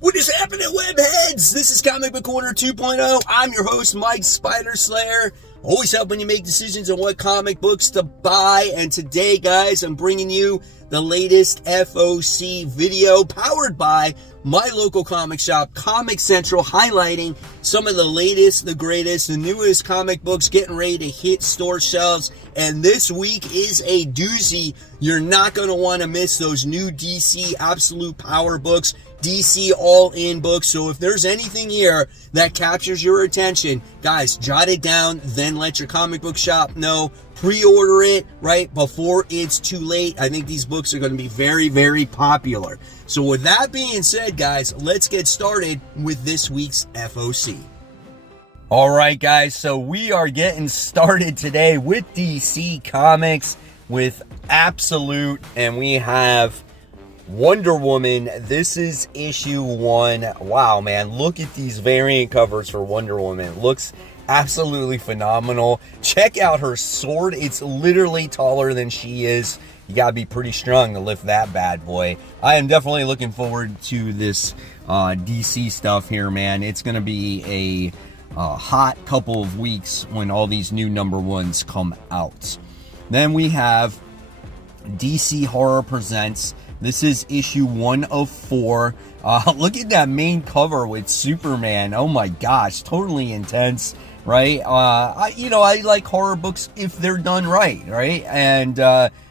What is happening, webheads? This is Comic Book Corner 2.0. I'm your host, Mike Spider Slayer. Always helping you make decisions on what comic books to buy. And today, guys, I'm bringing you the latest FOC video powered by my local comic shop, Comic Central, highlighting some of the latest, the greatest, the newest comic books getting ready to hit store shelves. And this week is a doozy. You're not going to want to miss those new DC Absolute Power books, DC All-In books. So if there's anything here that captures your attention, guys, jot it down, then let your comic book shop know. Pre-order it right before it's too late. I think these books are going to be very, very popular. So with that being said, guys, let's get started with this week's FOC. All right, guys, so we are getting started today with DC Comics with Absolute, and we have Wonder Woman. This is issue 1. Wow, man, look at these variant covers for Wonder Woman. It looks absolutely phenomenal. Check out her sword. It's literally taller than she is. You gotta be pretty strong to lift that bad boy. I am definitely looking forward to this DC stuff here, man. It's gonna be a hot couple of weeks when all these new #1s come out. Then we have DC Horror Presents. This is issue 1 of 4. Look at that main cover with Superman. Oh my gosh, totally intense, right? I like horror books if they're done right? And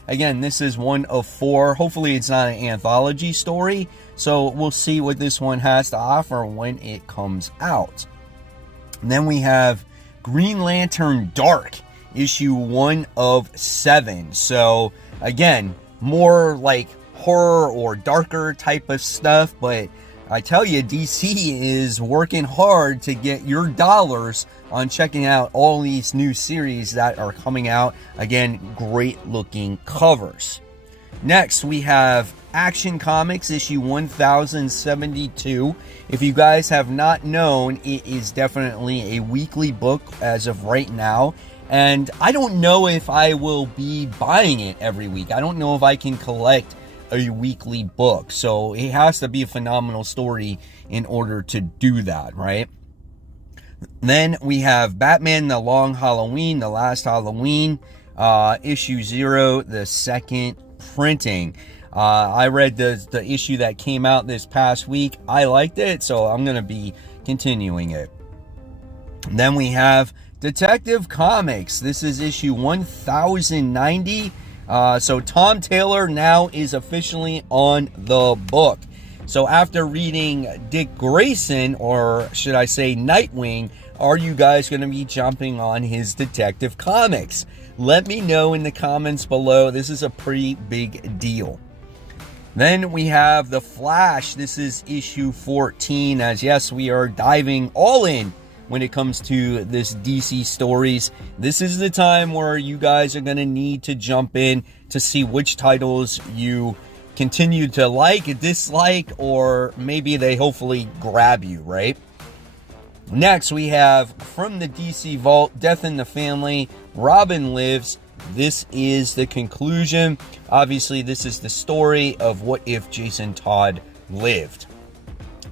again, this is 1 of 4. Hopefully it's not an anthology story, so we'll see what this one has to offer when it comes out. And then we have Green Lantern Dark, issue 1 of 7. So again, more like horror or darker type of stuff, but I tell you, DC is working hard to get your dollars on checking out all these new series that are coming out. Again, great looking covers. Next, we have Action Comics issue 1072. If you guys have not known, it is definitely a weekly book as of right now. And I don't know if I will be buying it every week. I don't know if I can collect a weekly book. So it has to be a phenomenal story in order to do that, right? Then we have Batman The Long Halloween, The Last Halloween, issue 0, the second printing. I read the issue that came out this past week. I liked it, so I'm going to be continuing it. Then we have Detective Comics. This is issue 1090. So Tom Taylor now is officially on the book. So after reading Dick Grayson, or should I say Nightwing, are you guys going to be jumping on his Detective Comics? Let me know in the comments below. This is a pretty big deal. Then we have The Flash. This is issue 14, as yes, we are diving all in when it comes to this DC stories. This is the time where you guys are going to need to jump in to see which titles you continue to like, dislike, or maybe they hopefully grab you, right? Next, we have from the DC Vault, Death in the Family, Robin Lives. This is the conclusion. Obviously, this is the story of what if Jason Todd lived.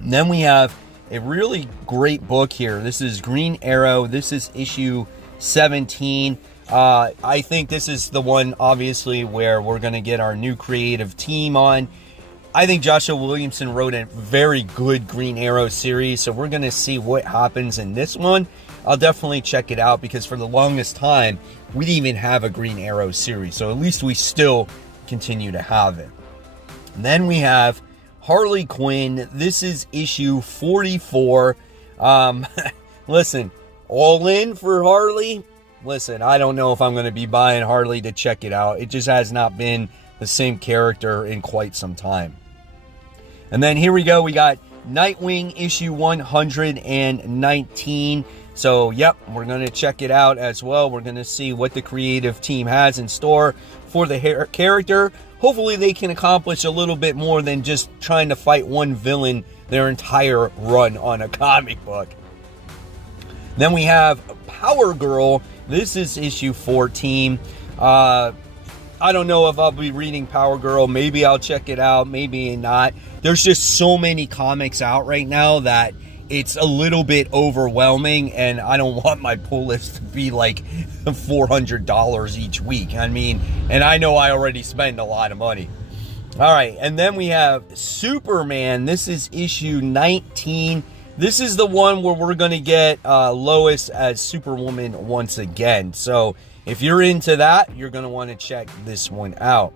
And then we have a really great book here. This is Green Arrow. This is issue 17. I think this is the one, obviously, where we're going to get our new creative team on. I think Joshua Williamson wrote a very good Green Arrow series, so we're going to see what happens in this one. I'll definitely check it out, because for the longest time, we didn't even have a Green Arrow series, so at least we still continue to have it. And then we have Harley Quinn. This is issue 44. Listen, all in for Harley. Listen, I don't know if I'm going to be buying Harley to check it out. It just has not been the same character in quite some time. And then here we go. We got Nightwing issue 119. So, yep, we're going to check it out as well. We're going to see what the creative team has in store for the character. Hopefully they can accomplish a little bit more than just trying to fight one villain their entire run on a comic book. Then we have Power Girl. This is issue 14. I don't know if I'll be reading Power Girl. Maybe I'll check it out, maybe not. There's just so many comics out right now that it's a little bit overwhelming, and I don't want my pull list to be like $400 each week. I mean, and I know I already spend a lot of money. All right, and then we have Superman. This is issue 19. This is the one where we're going to get Lois as Superwoman once again. So if you're into that, you're going to want to check this one out.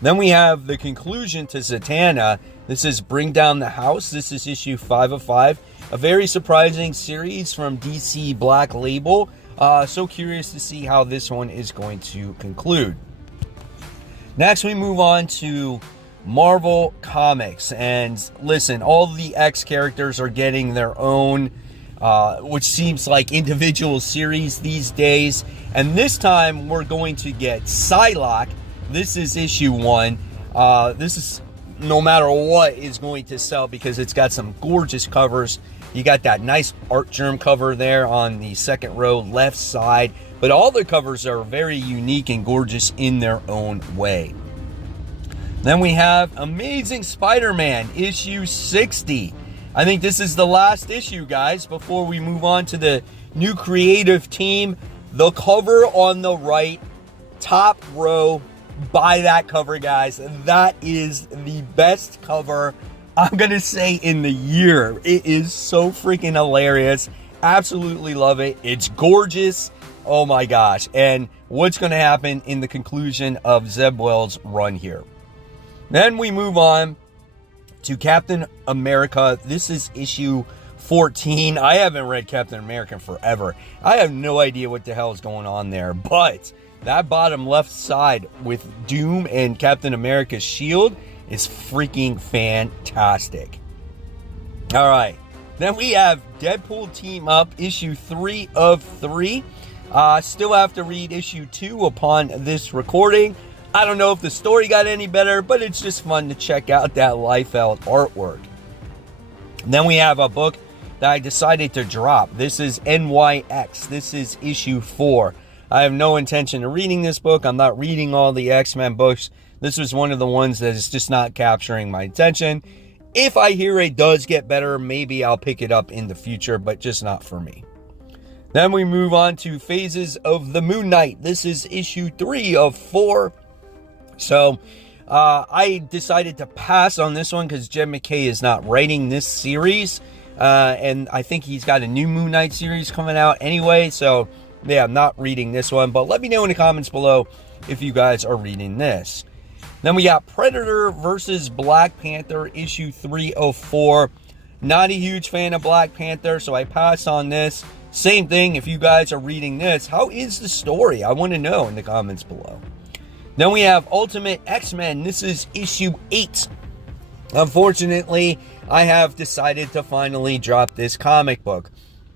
Then we have the conclusion to Zatanna. This is Bring Down the House. This is issue 5 of 5. A very surprising series from DC Black Label. So curious to see how this one is going to conclude. Next, we move on to Marvel Comics. And listen, all the X characters are getting their own, which seems like individual series these days. And this time, we're going to get Psylocke. This is issue 1. This is, no matter what, is going to sell because it's got some gorgeous covers. You got that nice art germ cover there on the second row left side. But all the covers are very unique and gorgeous in their own way. Then we have Amazing Spider-Man, issue 60. I think this is the last issue, guys, before we move on to the new creative team. The cover on the right, top row, buy that cover, guys. That is the best cover, I'm going to say, in the year. It is so freaking hilarious. Absolutely love it. It's gorgeous. Oh my gosh. And what's going to happen in the conclusion of Zeb Wells' run here. Then we move on to Captain America. This is issue 14. I haven't read Captain America in forever. I have no idea what the hell is going on there. But that bottom left side with Doom and Captain America's shield is freaking fantastic. All right. Then we have Deadpool Team Up, issue 3 of 3. Still have to read issue 2 upon this recording. I don't know if the story got any better, but it's just fun to check out that Liefeld artwork. And then we have a book that I decided to drop. This is NYX. This is issue 4. I have no intention of reading this book. I'm not reading all the X-Men books. This was one of the ones that is just not capturing my attention. If I hear it does get better, maybe I'll pick it up in the future, but just not for me. Then we move on to Phases of the Moon Knight. This is issue 3 of 4. So, I decided to pass on this one because Jed MacKay is not writing this series. And I think he's got a new Moon Knight series coming out anyway. So, yeah, I'm not reading this one. But let me know in the comments below if you guys are reading this. Then we got Predator versus Black Panther, issue 3 of 4. Not a huge fan of Black Panther, so I passed on this. Same thing, if you guys are reading this, how is the story? I want to know in the comments below. Then we have Ultimate X-Men. This is issue 8. Unfortunately, I have decided to finally drop this comic book.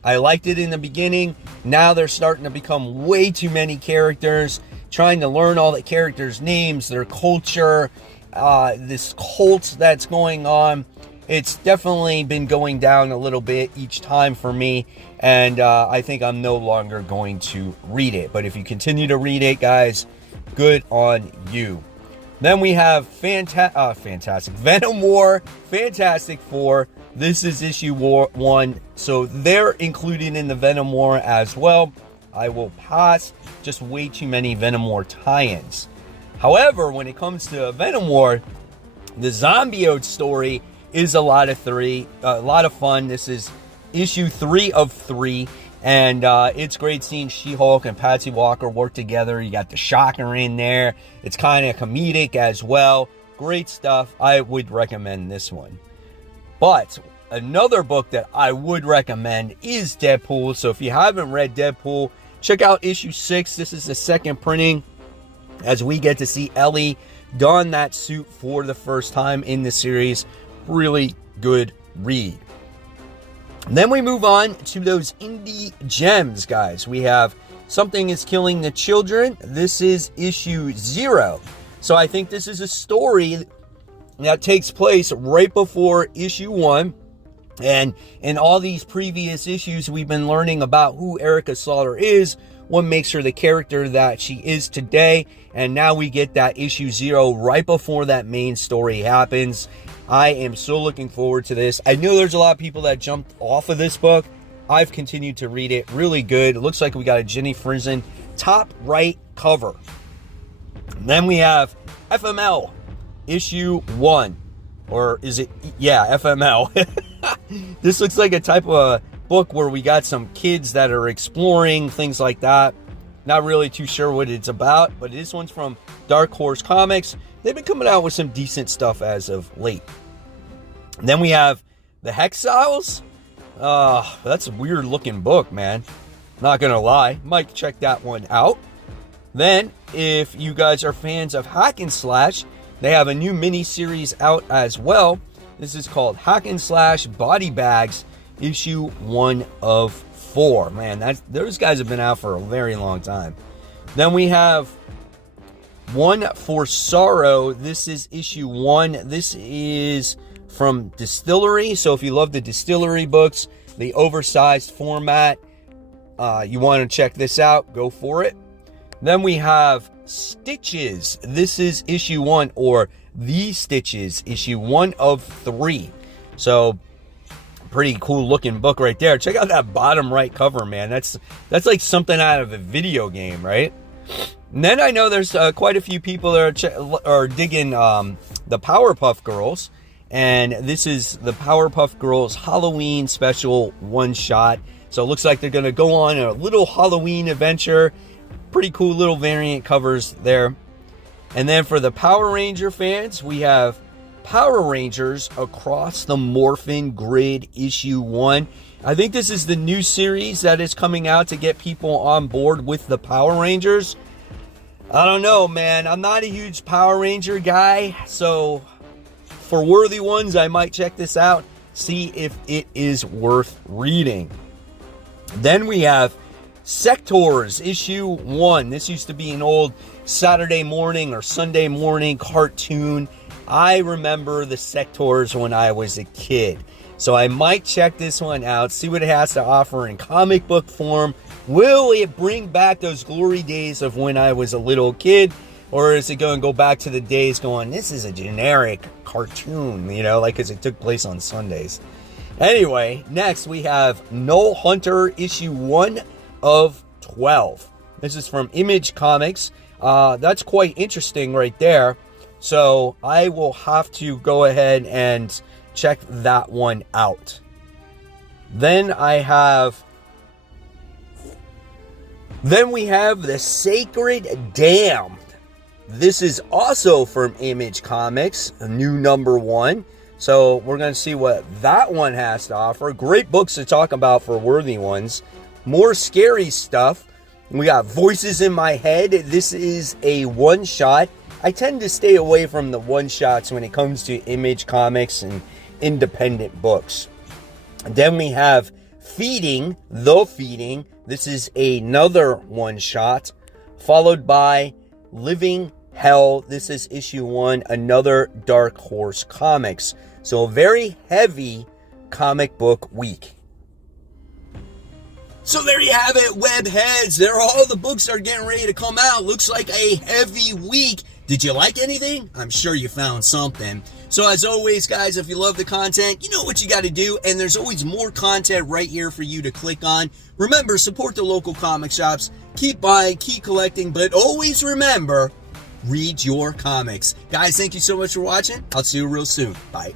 I liked it in the beginning. Now they're starting to become way too many characters. Trying to learn all the characters' names, their culture, this cult that's going on. It's definitely been going down a little bit each time for me. And I think I'm no longer going to read it. But if you continue to read it, guys, good on you. Then we have fantastic Venom War, Fantastic Four. This is issue 1. So they're included in the Venom War as well. I will pass. Just way too many Venom War tie-ins. However, when it comes to Venom War, the Zombie story is a lot of fun. This is issue 3 of 3. And it's great seeing She-Hulk and Patsy Walker work together. You got the Shocker in there. It's kind of comedic as well. Great stuff. I would recommend this one. But another book that I would recommend is Deadpool. So if you haven't read Deadpool, check out issue 6. This is the second printing as we get to see Ellie don that suit for the first time in the series. Really good read. And then we move on to those indie gems, guys. We have Something is Killing the Children. This is issue 0. So I think this is a story that takes place right before issue 1. And in all these previous issues, we've been learning about who Erica Slaughter is, what makes her the character that she is today. And now we get that issue 0 right before that main story happens. I am so looking forward to this. I know there's a lot of people that jumped off of this book. I've continued to read it. Really good. It looks like we got a Jenny Frison top right cover. And then we have FML issue 1. Or is it? Yeah, FML. This looks like a type of book where we got some kids that are exploring, things like that. Not really too sure what it's about, but this one's from Dark Horse Comics. They've been coming out with some decent stuff as of late. And then we have The Hexiles. That's a weird looking book, man. Not gonna lie. Might check that one out. Then, if you guys are fans of Hack and Slash, they have a new mini-series out as well. This is called Hack and Slash Body Bags, issue 1 of 4. Man, those guys have been out for a very long time. Then we have One for Sorrow. This is issue 1. This is from Distillery. So if you love the Distillery books, the oversized format, you want to check this out, go for it. Then we have Stitches. This is issue 1, or The Stitches, issue 1 of 3. So pretty cool looking book right there. Check out that bottom right cover, man. That's like something out of a video game, right? And then I know there's quite a few people that are digging the Powerpuff Girls, and this is the Powerpuff Girls Halloween special one-shot. So it looks like they're going to go on a little Halloween adventure. Pretty cool little variant covers there. And then for the Power Ranger fans, we have Power Rangers Across the Morphin Grid issue 1. I think this is the new series that is coming out to get people on board with the Power Rangers. I don't know, man. I'm not a huge Power Ranger guy, so for worthy ones, I might check this out, see if it is worth reading. Then we have Sectors issue 1. This used to be an old Saturday morning or Sunday morning cartoon. I remember the Sectors when I was a kid. So I might check this one out, see what it has to offer in comic book form. Will it bring back those glory days of when I was a little kid? Or is it going to go back to the days going, this is a generic cartoon, you know, like because it took place on Sundays. Anyway, next we have Null Hunter issue 1 of 12. This is from Image Comics. That's quite interesting right there. So I will have to go ahead and check that one out. Then we have The Sacred Damned. This is also from Image Comics, a new number 1. So we're going to see what that one has to offer. Great books to talk about for worthy ones. More scary stuff. We got Voices in My Head. This is a one-shot. I tend to stay away from the one-shots when it comes to Image Comics and independent books. And then we have Feeding, The Feeding. This is another one-shot. Followed by Living Hell. This is issue 1, another Dark Horse Comics. So a very heavy comic book week. So there you have it, webheads. There all the books are getting ready to come out. Looks like a heavy week. Did you like anything? I'm sure you found something. So as always, guys, if you love the content, you know what you got to do. And there's always more content right here for you to click on. Remember, support the local comic shops. Keep buying, keep collecting, but always remember, read your comics. Guys, thank you so much for watching. I'll see you real soon. Bye.